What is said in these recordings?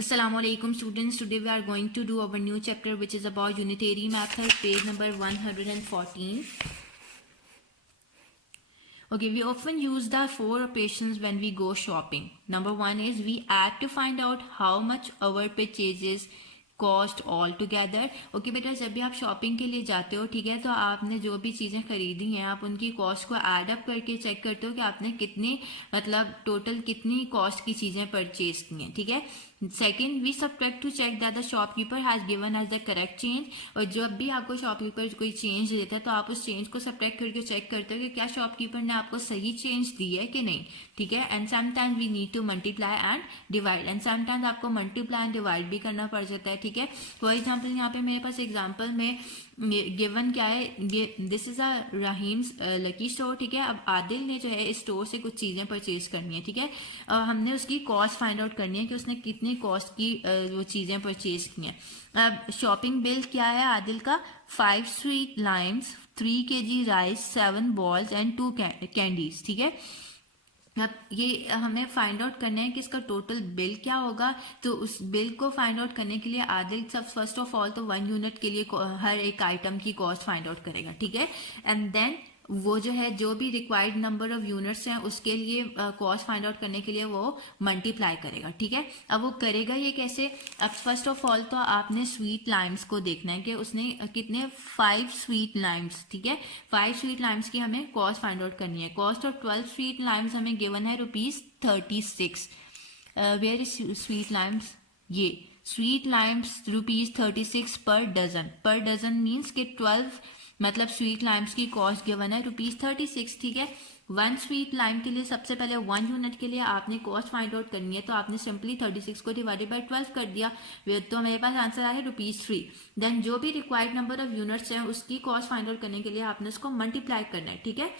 Assalamualaikum students, today we are going to do our new chapter which is about unitary method, page number 114. Okay, we often use the four operations when we go shopping. Number one is we add to find out how much our purchases cost all together. Okay बेटा, जब भी आप shopping के लिए जाते हो, ठीक है, तो आपने जो भी चीज़ें खरीदी हैं आप उनकी कॉस्ट को ऐड अप करके चेक करते हो कि आपने कितनी मतलब टोटल कितनी कॉस्ट की चीज़ें परचेज की हैं. ठीक है. Second, we subtract to check that the shopkeeper has given as the correct change. और जब भी आपको शॉपकीपर कोई चेंज देता है तो आप उस चेंज को सब्ट्रैक्ट करके चेक करते हो कि क्या शॉपकीपर ने आपको सही चेंज दी है कि नहीं. ठीक है. And sometimes we need to multiply and divide, and sometimes आपको मल्टीप्लाई एंड डिवाइड भी करना पड़ जाता है. ठीक है. फॉर एग्जाम्पल यहाँ पे मेरे पास एग्जाम्पल में गिवन क्या है, this is a Rahim's lucky store. ठीक है. अब आदिल ने जो है इस स्टोर से कुछ चीज़ें परचेज करनी है. ठीक है. हमने उसकी कॉस्ट फाइंड आउट करनी है कि उसने कितनी कॉस्ट की वो चीज़ें परचेज की हैं. अब शॉपिंग बिल क्या है आदिल का, 5 sweet Lyme's, 3 kg rice, 7 balls and 2 candies. ठीक है. अब ये हमें फाइंड आउट करना है कि इसका टोटल बिल क्या होगा. तो उस बिल को फाइंड आउट करने के लिए आदिल सब फर्स्ट ऑफ ऑल तो 1 यूनिट के लिए हर एक आइटम की कॉस्ट फाइंड आउट करेगा. ठीक है. एंड देन वो जो है जो भी रिक्वायर्ड नंबर ऑफ यूनिट्स हैं उसके लिए कॉस्ट फाइंड आउट करने के लिए वो मल्टीप्लाई करेगा. ठीक है. अब वो करेगा ये कैसे. अब फर्स्ट ऑफ ऑल तो आपने स्वीट लाइम्स को देखना है कि उसने कितने 5 स्वीट लाइम्स. ठीक है. 5 स्वीट लाइम्स की हमें कॉस्ट फाइंड आउट करनी है. कॉस्ट ऑफ 12 स्वीट लाइम्स हमें गिवन है ₹36. वेयर इज स्वीट लाइम्स, ये sweet limes ₹36 per dozen. Per dozen means के 12 मतलब स्वीट लाइम्स की कॉस्ट गिवन है ₹36. ठीक है. 1 स्वीट लाइम के लिए सबसे पहले 1 यूनिट के लिए आपने कॉस्ट फाइंड आउट करनी है, तो आपने सिंपली 36 को डिवाइडेड बाय 12 कर दिया, तो मेरे पास आंसर आया ₹3. देन जो भी रिक्वायर्ड नंबर ऑफ यूनिट्स हैं उसकी कॉस्ट फाइंड आउट करने के लिए आपने उसको मल्टीप्लाई करना है. ठीक है.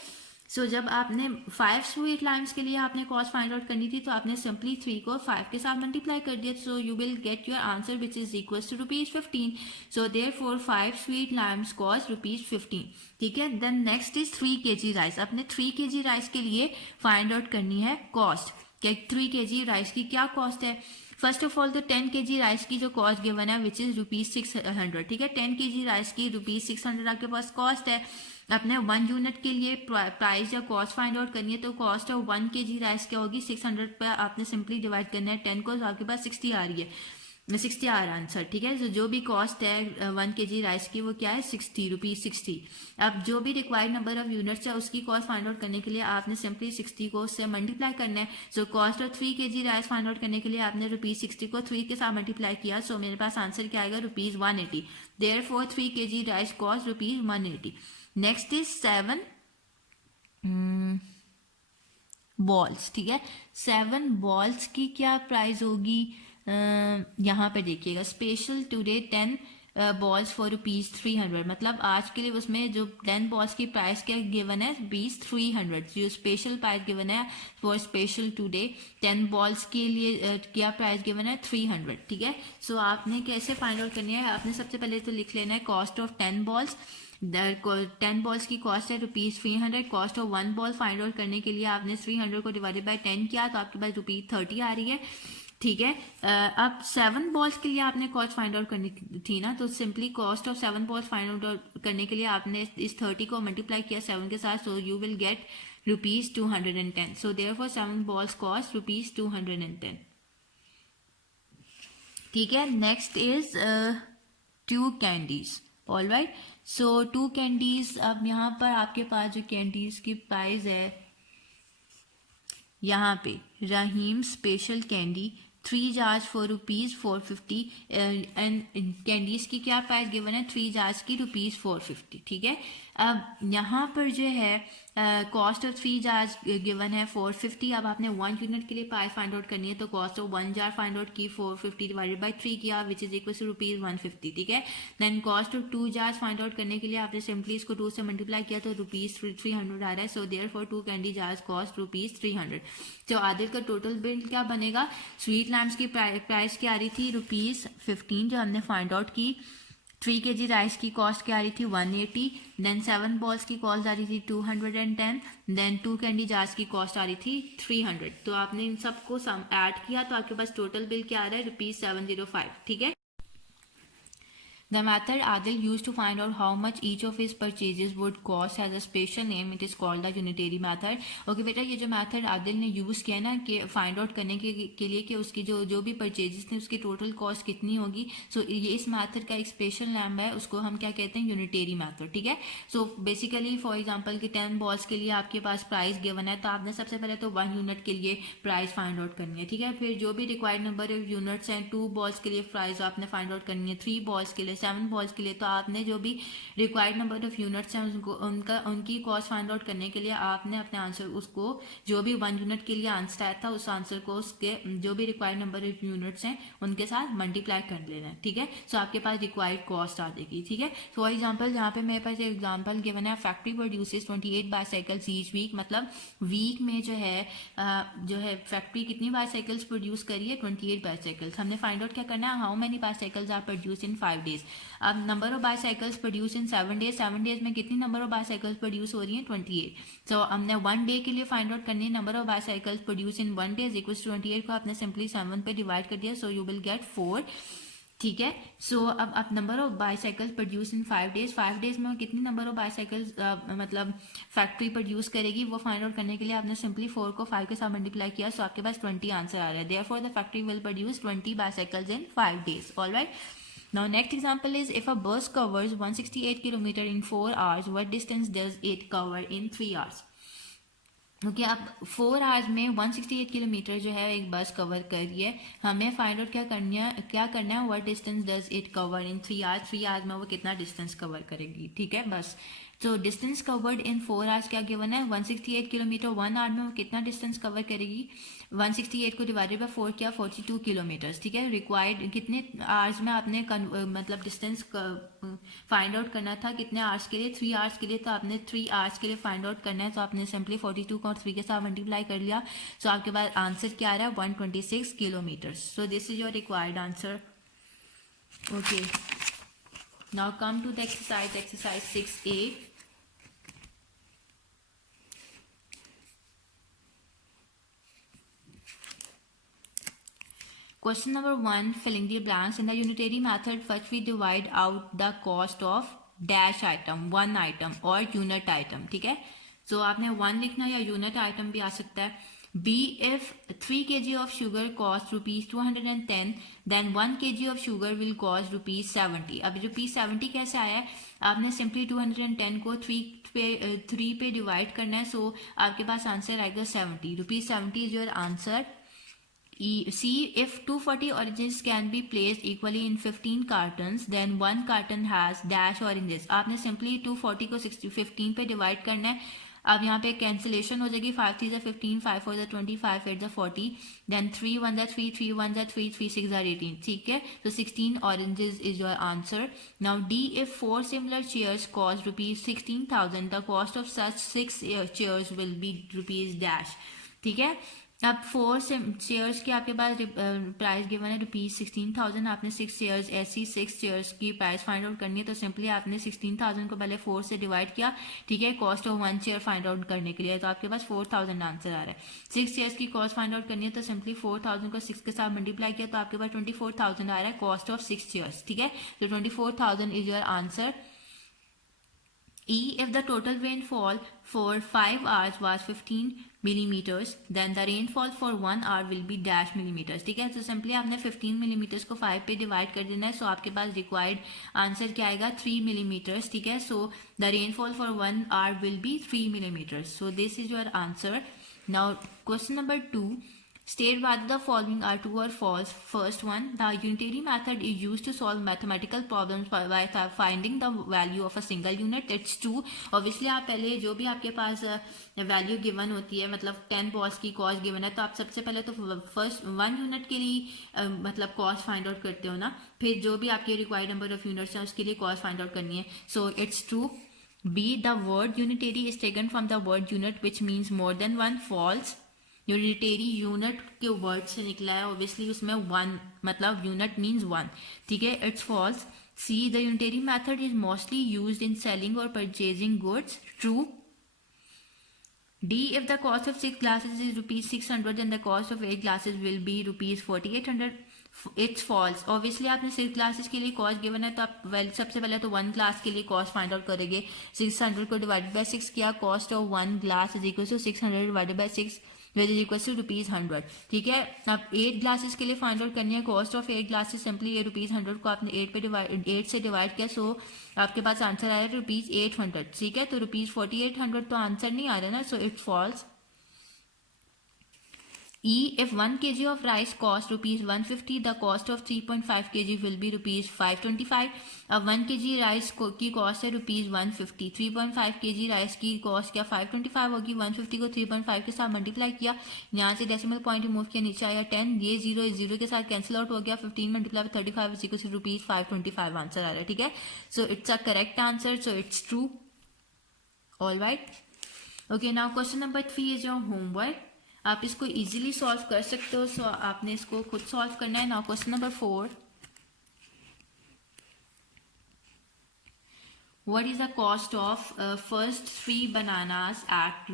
सो जब आपने 5 स्वीट लाइम्स के लिए आपने कॉस्ट फाइंड आउट करनी थी तो आपने सिंपली 3 को 5 के साथ मल्टीप्लाई कर दिया. So you will get your answer which is equal to ₹15. So therefore 5 sweet limes cost ₹15. ठीक है. Then next is 3 kg rice. अपने 3 kg राइस के लिए फाइंड आउट करनी है कॉस्ट. क्या 3 kg राइस की क्या कॉस्ट है. फर्स्ट ऑफ ऑल तो 10 kg राइस की जो कॉस्ट गिवन है विच इज ₹600. ठीक है. 10 kg राइस की ₹600 आपके पास कॉस्ट है. अपने 1 यूनिट के लिए प्राइस या कॉस्ट फाइंड आउट करनी है, तो कॉस्ट ऑफ 1 kg राइस क्या होगी, 600 पर आपने सिंपली डिवाइड करना है 10 को, तो आपके पास 60 आ रही है, 60 आ रहा आंसर. ठीक है. तो जो भी कॉस्ट है 1 kg राइस की वो क्या है, ₹60. अब जो भी रिक्वायर्ड नंबर ऑफ यूनिट्स है उसकी कॉस्ट फाइंड आउट करने के लिए आपने सिंपली 60 को उससे मल्टीप्लाई करना है. So cost of 3 kg rice find out करने के लिए आपने ₹60 को 3 के साथ मल्टीप्लाई किया. सो मेरे पास आंसर क्या आएगा, ₹180. Therefore 3 kg rice cost ₹180. Next is 7 balls. ठीक है. 7 बॉल्स की क्या प्राइस होगी, यहाँ पे देखिएगा, स्पेशल टुडे 10 बॉल्स फॉर ₹300. मतलब आज के लिए उसमें जो 10 बॉल्स की प्राइस क्या गिवन है, ₹300. जो स्पेशल प्राइस गिवन है फॉर स्पेशल टुडे 10 बॉल्स के लिए क्या प्राइस गिवन है, 300. ठीक है. सो आपने कैसे फाइंड आउट करनी है, आपने सबसे पहले तो लिख लेना है कॉस्ट ऑफ 10 बॉल्स. 10 बॉल्स की कॉस्ट है ₹300. Cost of 1 ball find out करने के लिए आपने 300 को डिवाइडेड बाय 10 किया, तो आपके पास ₹30 आ रही है. ठीक है. अब 7 बॉल्स के लिए आपने कॉस्ट फाइंड आउट करनी थी ना, तो simply cost of 7 balls find out करने के लिए आपने इस 30 को मल्टीप्लाई किया 7 के साथ, सो you will gate ₹210. So therefore 7 balls cost ₹210. ठीक है. Next is 2 candies. All right. So 2 candies. अब यहाँ पर आपके पास जो कैंडीज की प्राइस है, यहाँ पे Rahim special candy 3 jars for ₹450. And candies की क्या प्राइस गिवन है, 3 जार्स की ₹450. ठीक है. अब यहाँ पर जो है कॉस्ट ऑफ 3 जार्स गिवन है 450. अब आपने 1 यूनिट के लिए प्राइस फाइंड आउट करनी है, तो cost of 1 jar find out की 450 डिवाइडेड बाय 3 किया विच इज इक्वल टू ₹150. ठीक है. Then cost of 2 jars find out करने के लिए आपने सिंपली इसको 2 से मल्टीप्लाई किया, तो ₹300 आ रहा है. So therefore 2 candy jars cost ₹300. तो आदिल का टोटल बिल क्या बनेगा, स्वीट लैम्प्स की प्राइस क्या आ रही थी, ₹15 जो हमने फाइंड आउट की. 3 kg राइस की कॉस्ट क्या आ रही थी 180, देन 7 बॉल्स की कॉस्ट आ रही थी 210, देन 2 कैंडी जार्स की कॉस्ट आ रही थी 300। तो आपने इन सबको सम ऐड किया तो आपके पास टोटल बिल क्या आ रहा है ₹705, ठीक है। The method Adil used to find out how much each of his purchases would cost has a special name. It is called the unitary method. Okay बेटा, ये जो मेथड आदिल ने यूज़ किया ना कि फाइंड आउट करने के लिए कि उसकी जो भी परचेजेस थे उसकी टोटल कॉस्ट कितनी होगी, सो ये इस मेथड का एक स्पेशल नाम है, उसको हम क्या कहते हैं, यूनिटेरी मेथड, ठीक है। सो बेसिकली फॉर एग्जांपल कि 10 बॉल्स के लिए आपके पास प्राइस गिवन है, तो आपने सबसे पहले तो 1 यूनिट के लिए प्राइस फाइंड आउट करनी है, ठीक है। फिर जो भी रिक्वायर्ड नंबर ऑफ यूनिट्स हैं, 2 बॉल्स के लिए प्राइस आपने फाइंड आउट करनी है, 3 बॉल्स के लिए, 7 बॉल्स के लिए, तो आपने जो भी रिक्वायर्ड नंबर ऑफ यूनिट्स हैं उनकी कॉस्ट फाइंड आउट करने के लिए आपने अपने आंसर उसको जो भी 1 यूनिट के लिए आंसर आया था उस आंसर को उसके जो भी रिक्वायर्ड नंबर ऑफ यूनिट्स हैं उनके साथ मल्टीप्लाई कर लेना है, ठीक है। सो आपके पास रिक्वायर्ड कॉस्ट आ जाएगी, ठीक है। फॉर एग्जाम्पल यहाँ पे मेरे पास एग्जाम्पल गिवन है, factory produces 28 bicycles each week, मतलब वीक में जो है फैक्ट्री कितनी बाईसाइकिल्स प्रोड्यूस करी है, 28 बाईसाइकिल्स। हमने फाइंड आउट क्या करना है, how many bicycles are produce in 5 days. अब number of bicycles produce in 7 days, 7 days में कितनी नंबर ऑफ बाईसाइकिल्स प्रोड्यूस हो रही है, 28। सो हमने 1 डे के लिए फाइंड आउट करनी है, number of bicycles produce in 1 day equal to 28 को आपने सिंपली 7 पे डिवाइड कर दिया, सो यू विल गेट 4, ठीक है। सो अब number of bicycles produce in 5 days, 5 days में कितनी नंबर ऑफ बाईसाइकिल्स मतलब फैक्ट्री प्रोड्यूस करेगी वो फाइंड आउट करने के लिए आपने सिंपली 4 को 5 के साथ मल्टीप्लाई किया, सो आपके पास 20 आंसर आ रहा है। Therefore the factory will produce 20 bicycles in 5 days, alright. Now next example is, if a bus covers 168 km in 4 hours, what distance does it cover in 3 hours? Okay, अब 4 hours में 168 kilometre जो है एक बस cover कर रही है, हमें फाइंड आउट क्या करना है, what distance does it cover in 3 hours, 3 hours में वो कितना डिस्टेंस कवर करेगी, ठीक है बस। तो डिस्टेंस कवर्ड इन 4 आवर्स क्या गिवन है, 168 किलोमीटर, 1 आवर में वो कितना डिस्टेंस कवर करेगी, 168 को डिवाइडेड बाय 4 किया, 42 किलोमीटर्स, ठीक है। रिक्वायर्ड कितने आवर्स में आपने मतलब डिस्टेंस फाइंड आउट करना था, कितने आवर्स के लिए, 3 आवर्स के लिए, तो आपने 3 आवर्स के लिए फाइंड आउट करना है, तो आपने सिंपली 42 को 3 के साथ मल्टीप्लाई कर लिया, सो आपके पास आंसर क्या आ रहा है, 126 kilometre. So this is your required answer, okay. Now come to the exercise 6A। Question number 1, filling the blanks. In the unitary method, first we divide out the cost of dash item, one item or unit item, ठीक है। So आपने 1 लिखना या unit item भी आ सकता है। B, if 3 kg of sugar cost ₹210, then 1 kg of sugar will cost ₹70। अब ₹70 कैसे आया है, आपने सिंपली 210 को 3 पे डिवाइड करना है, सो आपके पास आंसर आएगा 70, ₹70 is your answer. C, if 240 oranges can be placed equally in 15 cartons, then 1 carton has dash oranges। आपने सिंपली 240 को 15 पे डिवाइड करना है। अब यहाँ पे कैंसिलेशन हो जाएगी, 5 3 15, 5 4 20, 5 8 40, देन 3 1 3, 3 1 3, 3 6 18, ठीक है। तो 16 oranges is your answer। Now D, if 4 similar chairs cost ₹16,000, the cost of such 6 chairs will be rupees dash, ठीक है। अब 4 चेयर्स की आपके पास प्राइस गिवन है ₹16,000, आपने 6 चेयर्स, ऐसी 6 चेयर्स की प्राइस फाइंड आउट करनी है, तो सिंपली आपने 16,000 को पहले 4 से डिवाइड किया, ठीक है। Cost of 1 chair find out करने के लिए तो आपके पास 4,000 आंसर आ रहा है। 6 चेयर्स की कॉस्ट फाइंड आउट करनी है, तो सिंपली 4,000 को 6 के साथ मल्टीप्लाई किया, तो आपके पास 24,000 आ रहा है कॉस्ट ऑफ 6 चेयर्स, ठीक है। तो 24,000 is your answer. E, if the total rainfall for 5 hours was 15 millimeters, then the rainfall for 1 hour will be dash millimeters, ठीक है। तो सिंपली आपने 15 millimeters को 5 पे डिवाइड कर देना है, सो आपके पास रिक्वायर्ड आंसर क्या आएगा, 3 millimeters, ठीक है। So the rainfall for 1 hour will be 3 millimeters, so this is your answer। Now question number 2, state whether the following are true or false। First one, the unitary method is used to solve mathematical problems by finding the value of a single unit। It's true। Obviously आप पहले जो भी आपके पास value given होती है, मतलब 10 balls की cost given है, तो आप सबसे पहले तो फर्स्ट 1 यूनिट के लिए मतलब कॉस्ट फाइंड आउट करते हो ना, फिर जो भी आपके रिक्वायर्ड नंबर ऑफ यूनिट्स हैं उसके लिए कॉस्ट फाइंड आउट करनी है। So it's true. B, the word unitary is taken from the word unit which means more than one। False। Unitary unit के वर्ड से निकला है, ऑब्वियसली उसमें 1 मतलब यूनिट मीन्स 1, ठीक है, it's false. C. The unitary method is mostly used in selling or purchasing goods. True. D. If the cost of 6 glasses is rupees 600, then the cost of 8 glasses will be rupees 4800. It's false. Obviously आपने 6 glasses के लिए cost given है, तो आप सबसे पहले तो 1 glass के लिए कॉस्ट फाइंड आउट करेंगे. 600 को डिवाइडेड बाय 6 किया, cost of 1 glass is equal to 600 divided by 6 which is equal to ₹100. ठीक है. अब 8 ग्लासेस के लिए फाइंड आउट करनी है कॉस्ट ऑफ 8 ग्लासेस. सिंपली ये ₹100 को आपने 8 से डिवाइड किया, सो आपके पास आंसर आया ₹800. ठीक है. तो ₹4800 तो आंसर नहीं आ रहा ना, so it's false. E. If 1 kg of rice costs ₹150, the cost of 3.5 kg will be ₹525. अब 1 kg राइस की कॉस्ट है ₹150. 3.5 kg राइस की कॉस्ट क्या 525 होगी. 150 को 3.5 के साथ मल्टीप्लाई किया, यहाँ से डेसिमल पॉइंट रिमूव किया, नीचे आया 10. ये 0 के साथ कैंसिल आउट हो गया. 15 multiply 35 is equal to ₹525 answer आ रहा है. ठीक है. So it's a correct answer, so it's true. Alright. Okay, now question number 3 is your homework. आप इसको इजीली सॉल्व कर सकते हो, सो आपने इसको खुद सॉल्व करना है. Now question number 4. What is the cost of first 3 bananas at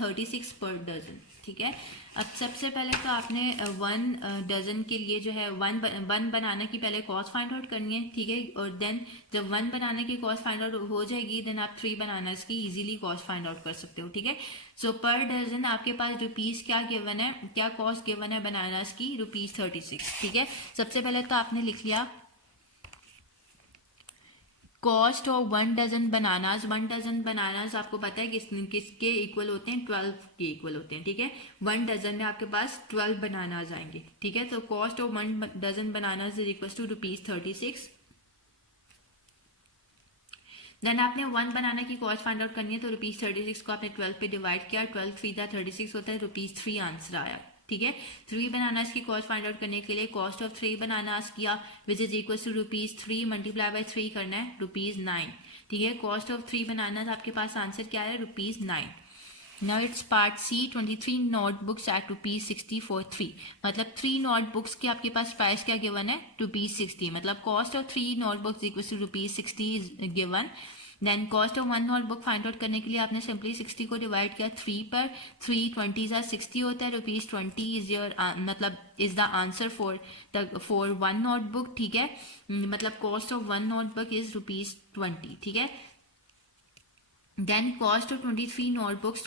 ₹36 per dozen. ठीक है. अब सबसे पहले तो आपने 1 डजन के लिए जो है 1 बनाना की पहले कॉस्ट फाइंड आउट करनी है. ठीक है. और देन जब 1 बनाना की कॉस्ट फाइंड आउट हो जाएगी, देन आप 3 बनानास की इजीली कॉस्ट फाइंड आउट कर सकते हो. ठीक है. सो पर डजन आपके पास रुपीस क्या गिवन है, क्या कॉस्ट गिवन है बनानास की, ₹36. ठीक है. सबसे पहले तो आपने लिख लिया cost of 1 dozen bananas. 1 dozen bananas आपको पता है किसके इक्वल होते हैं, 12 के इक्वल होते हैं. ठीक है. 1 डजन में आपके पास 12 बनानास आएंगे. ठीक है. तो cost of 1 dozen bananas is equal to ₹36. Then आपने 1 बनाना की कॉस्ट फाइंड आउट करनी है, तो ₹36 को आपने 12 पे डिवाइड किया. 12 3 36 होता है, ₹3 आंसर आया. ठीक है. 3 बनानास की कॉस्ट फाइंड आउट करने के लिए कॉस्ट ऑफ 3 बनानास किया, which is equal to ₹3 multiply by 3 करना है, ₹9. ठीक है. कॉस्ट ऑफ 3 बनानास आपके पास आंसर क्या है, ₹9. Now it's part C. 23 notebooks at ₹60 for 3. मतलब 3 नोटबुक्स की आपके पास प्राइस क्या गिवन है, ₹60. मतलब cost of 3 notebooks equal to ₹60 is given. Then cost of 1 notebook find out करने के लिए आपने सिंपली 60 को डिवाइड किया 3 पर. 3 20 60 होता है. ₹20 इज योर मतलब is the answer for 1 notebook. ठीक है. मतलब कॉस्ट ऑफ 1 नोटबुक इज ₹20. ठीक है. देन कॉस्ट ऑफ 23 नोटबुक्स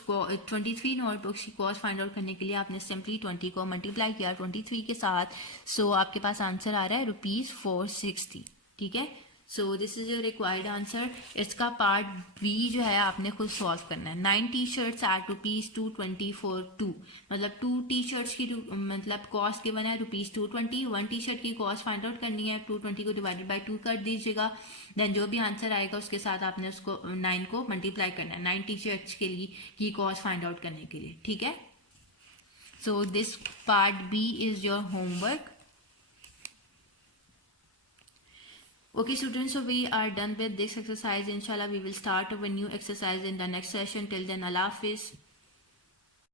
की कॉस्ट फाइंड आउट करने के लिए आपने सिंपली 20 को मल्टीप्लाई किया 23 के साथ. सो आपके पास आंसर आ रहा है ₹460. ठीक है. So this is your required answer. इसका पार्ट बी जो है आपने खुद सॉल्व करना है. 9 टी-शर्ट्स एट ₹220 for 2. मतलब 2 टी-शर्ट्स की मतलब कॉस्ट गिवन है ₹220. 1 टी-शर्ट की कॉस्ट फाइंड आउट करनी है. 220 को डिवाइडेड बाय 2 कर दीजिएगा. देन जो भी आंसर आएगा उसके साथ आपने उसको 9 को मल्टीप्लाई करना है 9 टी-शर्ट्स के लिए की कॉस्ट फाइंड आउट करने के लिए. ठीक है. So this part B is your homework. Okay students, so we are done with this exercise. Inshallah we will start our new exercise in the next session. Till then, Allah Hafiz.